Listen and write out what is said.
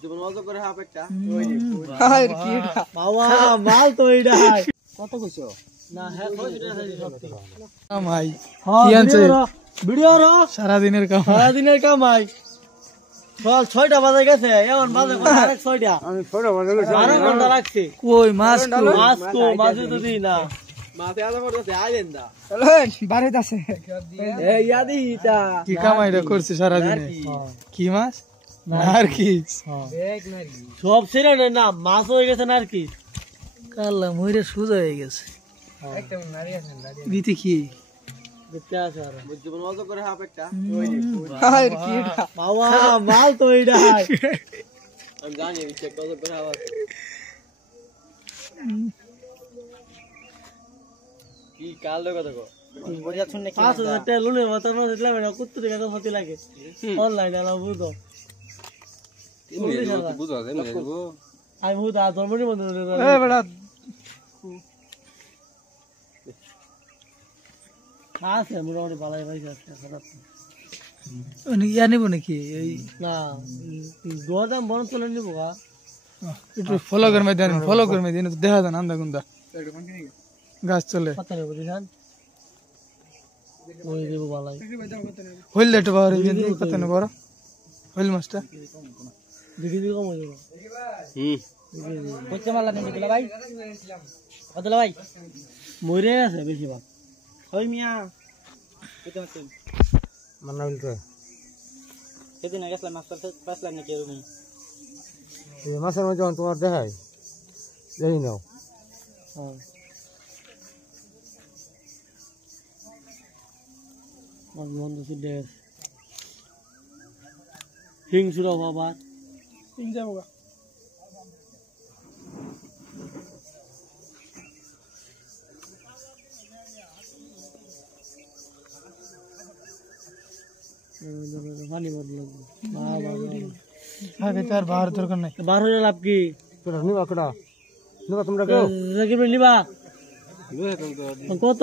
জীবন অত করে হাফ একটা আর কি বাবা মাল তো এইটা কত কইছো না হ্যাঁ কইছো সত্যি কামাই কি আনছে ভিডিও র সারা দিনের কামাই বল 6টা বাজে গেছে এখন বাজে কোন আরেক 6টা আমি 6টা বাজে গেছি আরো ঘন্টা লাগছে কই মাছ মাছ তো দিই না মাতে আদা করতে আইলেন দা চলেন বাড়িতে আছে এই ইয়াদি ইটা কি কামাইটা করছে সারা দিনে কি মাছ আর কি সব ছেড়ে না মাছ হয়ে গেছে না আর কি কাল্লা মইরে সুজা হয়ে গেছে একটা নারী আছে দিতে কি দেখতে আছে আর জীবন অত করে হাফ একটা আর কি বাবা মাল তো এইটা আমি জানি চেক কত করে হাফ আছে কি কাল কত গো বুঝা শুননে কি 5000 টাকা লোনে মাথা না দিলাম না কত টাকা ক্ষতি লাগে অনলাইন আলা বুঝো বুঝো আমি বুঝা ধর্মনি বন্ধ এ বড়া আছে মোটামুটি ভালোই পয়সা আছে খারাপ উনি ইয়া নিব নাকি এই না দোয়াদাম বড় চলে নিব গা একটু ফলো করে দিন দেখা দেন আন্দা গুন্দা গাছ চলে কত নেব দিন ওই দেব ভালোই হইল একটু বাবার দিন কত নেব বড় হইল মাছটা দিদি কম হয়ে যাবে কত মালা নেবে দিলা ভাই কত ভাই মরে আছে বেশি ভাগ ওই মিয়া কত আছে মানা হইল তো সেদিন গেছলাম মাছ পাঁচলাম নাকি এরকম এই মাছের মধ্যে তোমার দেখাই দেই নাও হ্যাঁ আর মন তো দেশ হিংসুরা বাবা তিন যাবো পানি মার লাগবে আগে তার বাহার দরকার নাই বার হয়ে লাভ কি তোরা নিবা কটা নিবা তোমরা কেউ নিবা কত